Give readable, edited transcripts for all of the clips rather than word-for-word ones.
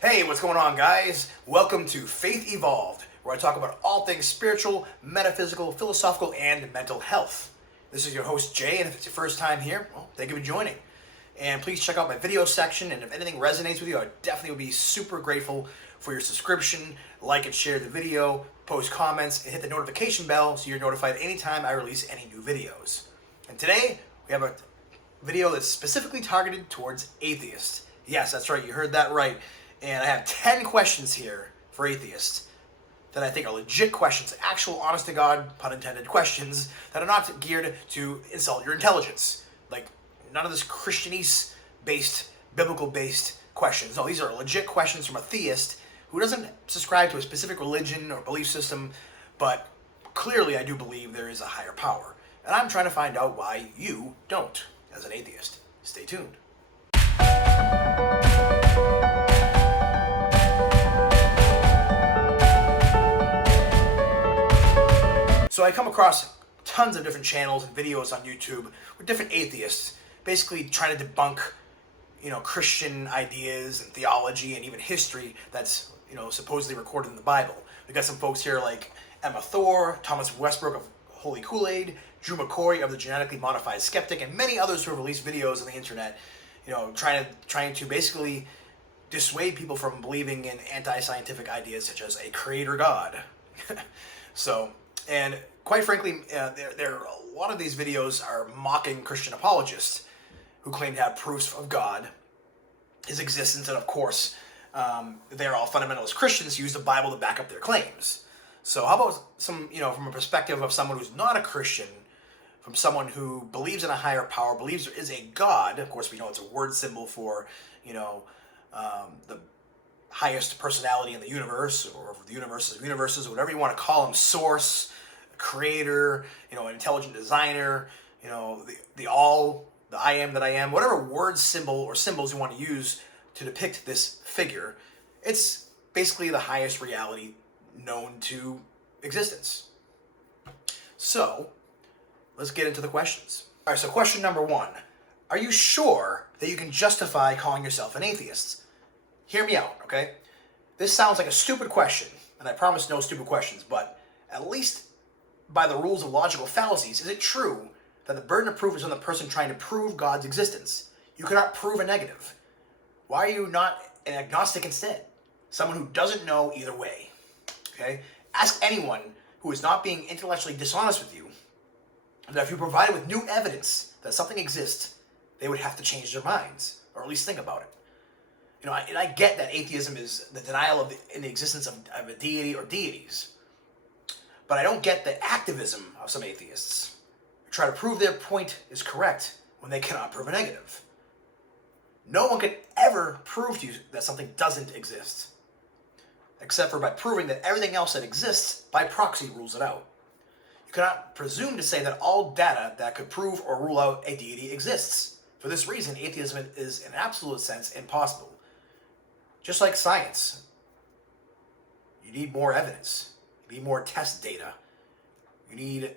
Hey, what's going on, guys? Welcome to Faith Evolved, where I talk about all things spiritual, metaphysical, philosophical, and mental health. This is your host, Jay, and if it's your first time here, well, thank you for joining. And please check out my video section, and if anything resonates with you, I definitely would be super grateful for your subscription, like and share the video, post comments, and hit the notification bell so you're notified anytime I release any new videos. And today, we have a video that's specifically targeted towards atheists. Yes, that's right, you heard that right. And I have 10 questions here for atheists that I think are legit questions, actual honest-to-God, pun intended, questions that are not geared to insult your intelligence. Like, none of this Christianese-based, biblical-based questions. No, these are legit questions from a theist who doesn't subscribe to a specific religion or belief system, but clearly I do believe there is a higher power. And I'm trying to find out why you don't, as an atheist. Stay tuned. So I come across tons of different channels and videos on YouTube with different atheists basically trying to debunk, Christian ideas and theology and even history that's, supposedly recorded in the Bible. We got some folks here like Emma Thor, Thomas Westbrook of Holy Kool-Aid, Drew McCoy of the Genetically Modified Skeptic, and many others who have released videos on the internet, trying to basically dissuade people from believing in anti-scientific ideas such as a creator God. And quite frankly, a lot of these videos are mocking Christian apologists who claim to have proofs of God, his existence, and of course, they're all fundamentalist Christians who use the Bible to back up their claims. So how about some, from a perspective of someone who's not a Christian, from someone who believes in a higher power, believes there is a God. Of course, we know it's a word symbol for, the highest personality in the universe, or the universes of universes, or whatever you want to call him, source, creator, an intelligent designer, the all, the I am that I am, whatever word symbol or symbols you want to use to depict this figure. It's basically the highest reality known to existence. So, let's get into the questions. All right, so question number 1. Are you sure that you can justify calling yourself an atheist? Hear me out, okay? This sounds like a stupid question, and I promise no stupid questions, but at least by the rules of logical fallacies, is it true that the burden of proof is on the person trying to prove God's existence? You cannot prove a negative. Why are you not an agnostic instead? Someone who doesn't know either way, okay? Ask anyone who is not being intellectually dishonest with you that if you provide with new evidence that something exists, they would have to change their minds, or at least think about it. And I get that atheism is the denial of the existence of a deity or deities. But I don't get the activism of some atheists who try to prove their point is correct when they cannot prove a negative. No one can ever prove to you that something doesn't exist, except for by proving that everything else that exists by proxy rules it out. You cannot presume to say that all data that could prove or rule out a deity exists. For this reason, atheism is, in absolute sense, impossible. Just like science, you need more evidence. You need more test data. You need,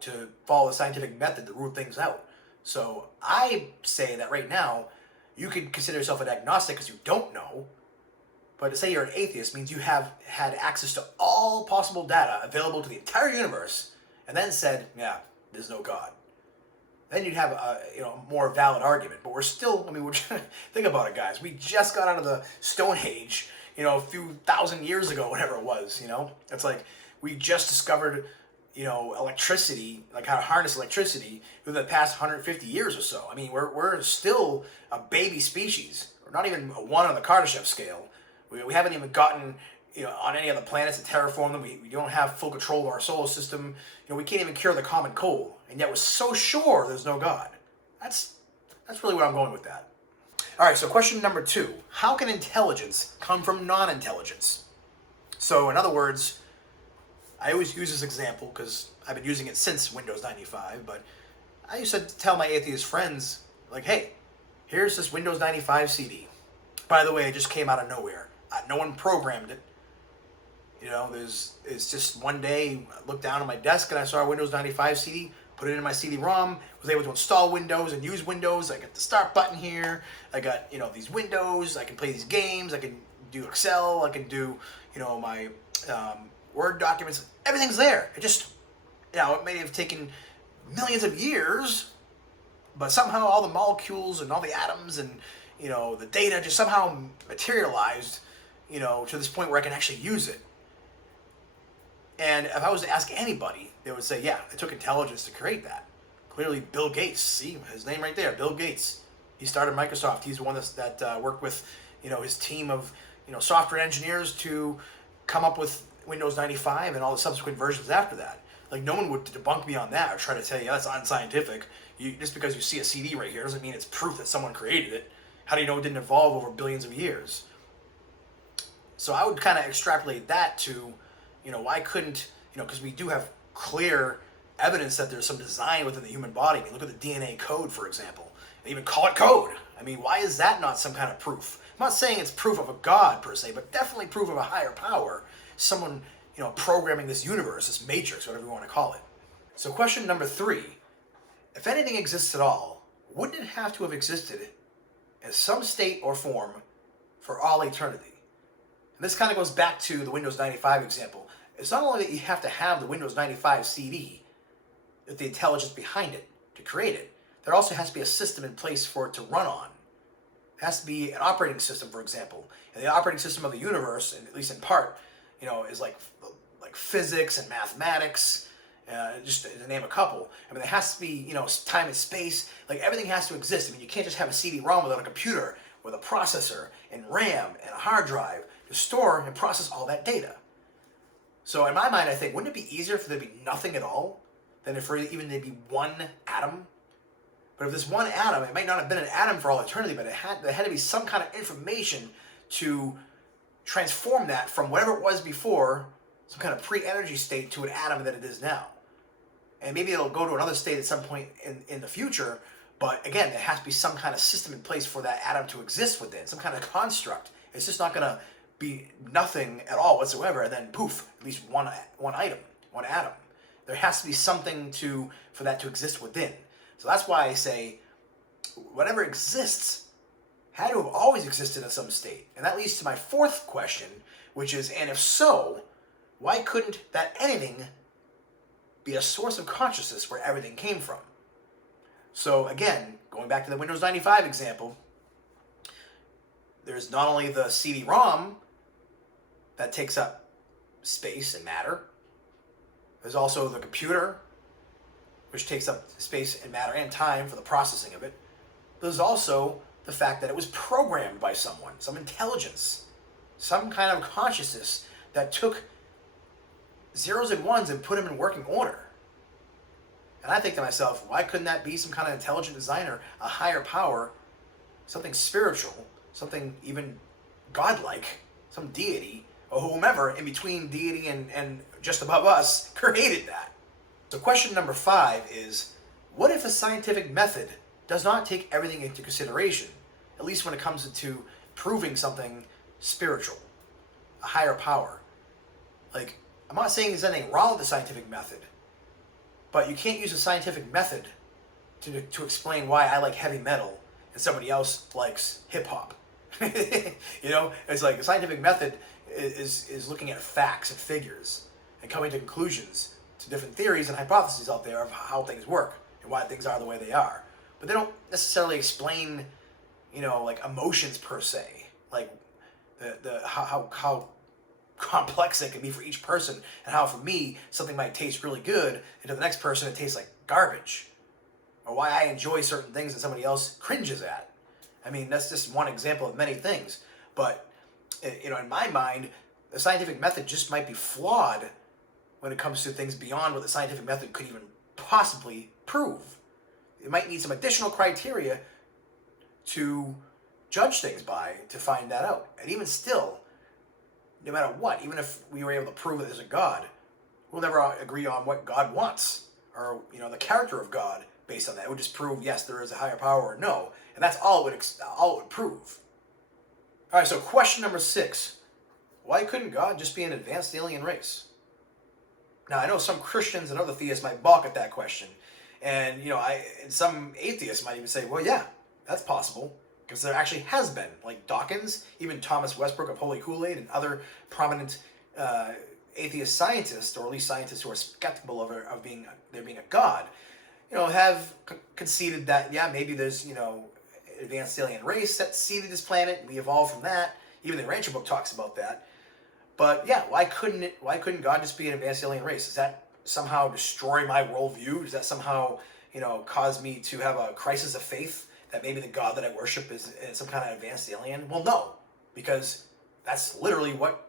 to follow the scientific method to rule things out. So I say that right now, you could consider yourself an agnostic because you don't know. But to say you're an atheist means you have had access to all possible data available to the entire universe and then said, yeah, there's no God. Then you'd have a more valid argument. But we're still, think about it, guys. We just got out of the Stone Age, a few thousand years ago, whatever it was, It's like we just discovered, electricity, like how to harness electricity within the past 150 years or so. We're still a baby species. We're not even a 1 on the Kardashev scale. We haven't even gotten, on any of the planets to terraform them. We don't have full control of our solar system. We can't even cure the common cold. And yet we're so sure there's no God. That's really where I'm going with that. All right, so question number 2. How can intelligence come from non-intelligence? So in other words, I always use this example because I've been using it since Windows 95, but I used to tell my atheist friends, like, hey, here's this Windows 95 CD. By the way, it just came out of nowhere. No one programmed it. It's just one day I looked down on my desk and I saw a Windows 95 CD, put it in my CD-ROM, was able to install Windows and use Windows. I got the start button here. I got, these windows. I can play these games. I can do Excel, I can do, my Word documents. Everything's there. It just, it may have taken millions of years, but somehow all the molecules and all the atoms and, the data just somehow materialized, to this point where I can actually use it. And if I was to ask anybody, they would say, yeah, it took intelligence to create that. Clearly, Bill Gates, see his name right there, Bill Gates. He started Microsoft. He's the one that worked with, his team of, software engineers to come up with Windows 95 and all the subsequent versions after that. Like, no one would debunk me on that or try to tell you that's unscientific. Just because you see a CD right here doesn't mean it's proof that someone created it. How do you know it didn't evolve over billions of years? So I would kind of extrapolate that to, why couldn't, because we do have clear evidence that there's some design within the human body. I mean, look at the DNA code, for example. They even call it code. I mean, why is that not some kind of proof? I'm not saying it's proof of a god per se, but definitely proof of a higher power. Someone, programming this universe, this matrix, whatever you want to call it. So question number 3, if anything exists at all, wouldn't it have to have existed in some state or form for all eternity? And this kind of goes back to the Windows 95 example. It's not only that you have to have the Windows 95 CD, with the intelligence behind it to create it, there also has to be a system in place for it to run on. It has to be an operating system, for example. And the operating system of the universe, and at least in part, is like physics and mathematics, just to name a couple. I mean, there has to be, time and space. Like, everything has to exist. I mean, you can't just have a CD-ROM without a computer with a processor and RAM and a hard drive to store and process all that data. So in my mind, I think, wouldn't it be easier for there to be nothing at all than if even there be one atom? But if this one atom, it might not have been an atom for all eternity, but there had to be some kind of information to transform that from whatever it was before, some kind of pre-energy state, to an atom that it is now. And maybe it'll go to another state at some point in the future, but again, there has to be some kind of system in place for that atom to exist within, some kind of construct. It's just not going to be nothing at all whatsoever, and then poof, at least one atom. There has to be something for that to exist within. So that's why I say whatever exists had to have always existed in some state. And that leads to my 4th question, which is, and if so, why couldn't that anything be a source of consciousness where everything came from? So again, going back to the Windows 95 example, there's not only the CD-ROM that takes up space and matter, there's also the computer, which takes up space and matter and time for the processing of it. There's also the fact that it was programmed by someone, some intelligence, some kind of consciousness that took zeros and ones and put them in working order. And I think to myself, why couldn't that be some kind of intelligent designer, a higher power, something spiritual, something even godlike, some deity, or whomever in between deity and just above us created that? So question number 5 is, what if a scientific method does not take everything into consideration, at least when it comes to proving something spiritual, a higher power? Like, I'm not saying there's anything wrong with the scientific method, but you can't use a scientific method to explain why I like heavy metal and somebody else likes hip-hop. It's like a scientific method is looking at facts and figures and coming to conclusions to different theories and hypotheses out there of how things work and why things are the way they are. But they don't necessarily explain, like emotions per se, like how complex it can be for each person, and how for me something might taste really good and to the next person it tastes like garbage, or why I enjoy certain things that somebody else cringes at. I mean, that's just one example of many things. But in my mind, the scientific method just might be flawed when it comes to things beyond what the scientific method could even possibly prove. It might need some additional criteria to judge things by to find that out. And even still, no matter what, even if we were able to prove that there's a God, we'll never agree on what God wants, or the character of God based on that. It would just prove, yes, there is a higher power, or no. And that's all it would prove. All right, so question number 6. Why couldn't God just be an advanced alien race? Now, I know some Christians and other theists might balk at that question. And, and some atheists might even say, well, yeah, that's possible. Because there actually has been, like Dawkins, even Thomas Westbrook of Holy Kool-Aid, and other prominent atheist scientists, or at least scientists who are skeptical of there being a God, have conceded that, yeah, maybe there's, advanced alien race that seeded this planet. We evolved from that. Even the Rancher book talks about that. But yeah, why couldn't God just be an advanced alien race? Does that somehow destroy my worldview? Does that somehow, cause me to have a crisis of faith that maybe the God that I worship is some kind of advanced alien? Well, no, because that's literally what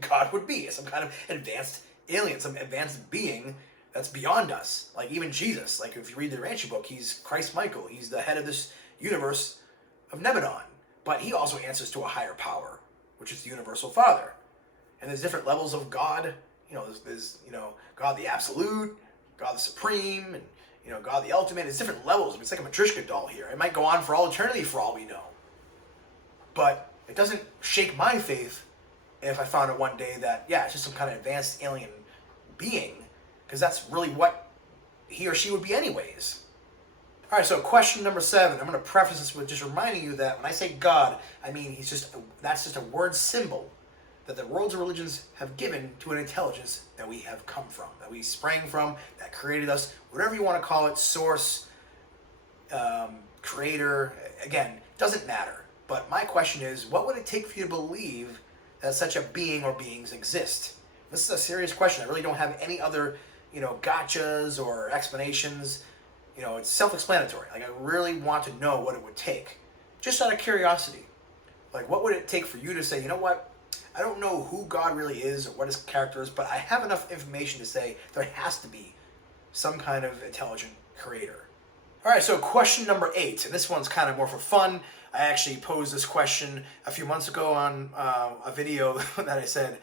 God would be, some kind of advanced alien, some advanced being that's beyond us. Like even Jesus, like if you read the Rancher book, he's Christ Michael. He's the head of this universe of Nebadon. But he also answers to a higher power, which is the universal Father. And there's different levels of God. There's God the Absolute, God the Supreme, and God the Ultimate. There's different levels. It's like a Matryoshka doll here. It might go on for all eternity for all we know. But it doesn't shake my faith if I found out one day that, yeah, it's just some kind of advanced alien being, because that's really what he or she would be anyways. All right, so question number 7. I'm going to preface this with just reminding you that when I say God, I mean that's just a word symbol that the world's religions have given to an intelligence that we have come from, that we sprang from, that created us, whatever you want to call it, source, creator. Again, doesn't matter. But my question is, what would it take for you to believe that such a being or beings exist? This is a serious question. I really don't have any other, gotchas or explanations. It's self-explanatory. Like, I really want to know what it would take, just out of curiosity. Like, what would it take for you to say, you know what? I don't know who God really is or what his character is, but I have enough information to say there has to be some kind of intelligent creator. All right, so question number 8, and this one's kind of more for fun. I actually posed this question a few months ago on a video that I said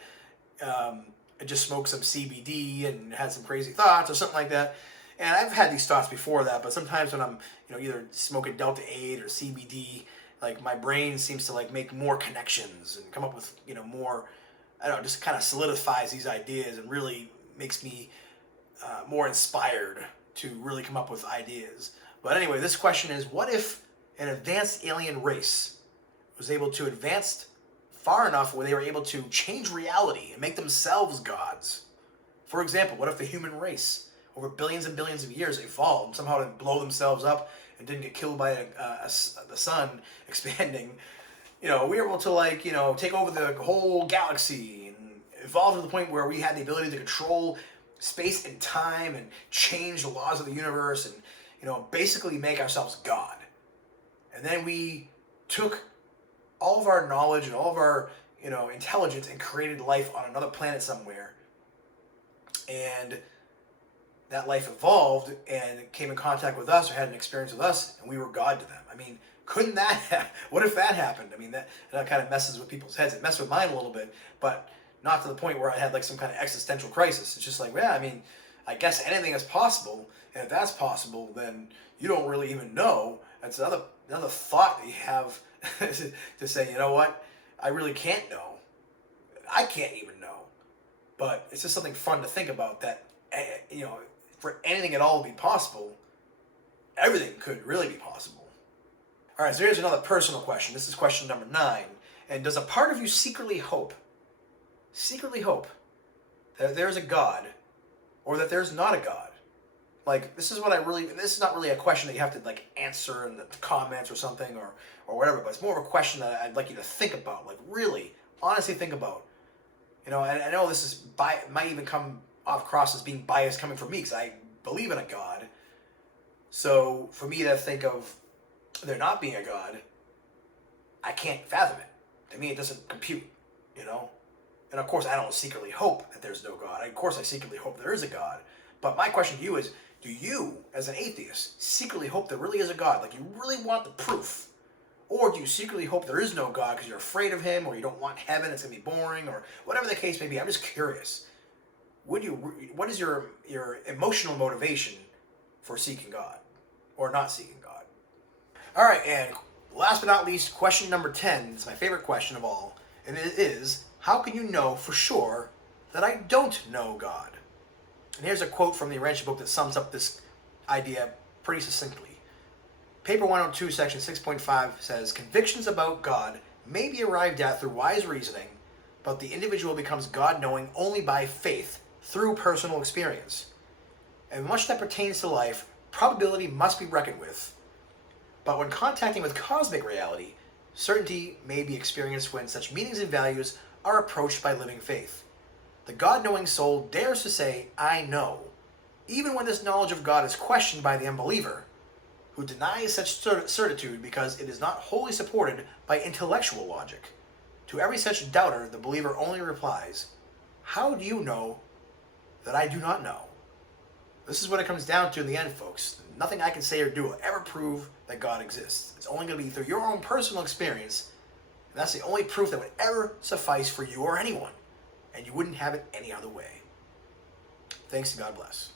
I just smoked some CBD and had some crazy thoughts or something like that. And I've had these thoughts before that, but sometimes when I'm, either smoking Delta 8 or CBD, like my brain seems to like make more connections and come up with, more, I don't know, just kind of solidifies these ideas and really makes me more inspired to really come up with ideas. But anyway, this question is, what if an advanced alien race was able to advance far enough where they were able to change reality and make themselves gods? For example, what if the human race over billions and billions of years evolved somehow to blow themselves up and didn't get killed by the sun expanding? We were able to take over the whole galaxy and evolve to the point where we had the ability to control space and time and change the laws of the universe and basically make ourselves God. And then we took all of our knowledge and all of our intelligence and created life on another planet somewhere. And that life evolved and came in contact with us or had an experience with us, and we were God to them. I mean, couldn't that what if that happened? I mean, that kind of messes with people's heads. It messed with mine a little bit, but not to the point where I had like some kind of existential crisis. It's just like, yeah, I mean, I guess anything is possible, and if that's possible, then you don't really even know. That's another thought that you have to say, you know what, I really can't know. I can't even know. But it's just something fun to think about that, for anything at all to be possible, everything could really be possible. All right, so here's another personal question. This is question number 9. And does a part of you secretly hope that there's a God or that there's not a God? Like, this is not really a question that you have to like answer in the comments or something or whatever, but it's more of a question that I'd like you to think about, like really, honestly think about. And I know this might even come across as being biased coming from me because I believe in a God. So for me to think of there not being a God, I can't fathom it. To me, it doesn't compute, And of course, I don't secretly hope that there's no God. Of course, I secretly hope there is a God. But my question to you is, do you, as an atheist, secretly hope there really is a God? Like, you really want the proof? Or do you secretly hope there is no God because you're afraid of him, or you don't want heaven, it's going to be boring, or whatever the case may be? I'm just curious. What is your emotional motivation for seeking God or not seeking God? All right, and last but not least, question number 10 is my favorite question of all, and it is, how can you know for sure that I don't know God? And here's a quote from the Rancher book that sums up this idea pretty succinctly. Paper 102, section 6.5 says, convictions about God may be arrived at through wise reasoning, but the individual becomes God-knowing only by faith through personal experience. And much that pertains to life, probability must be reckoned with. But when contacting with cosmic reality, certainty may be experienced when such meanings and values are approached by living faith. The God-knowing soul dares to say, I know, even when this knowledge of God is questioned by the unbeliever, who denies such certitude because it is not wholly supported by intellectual logic. To every such doubter, the believer only replies, how do you know that I do not know? This is what it comes down to in the end, folks. Nothing I can say or do will ever prove that God exists. It's only going to be through your own personal experience, and that's the only proof that would ever suffice for you or anyone, and you wouldn't have it any other way. Thanks and God bless.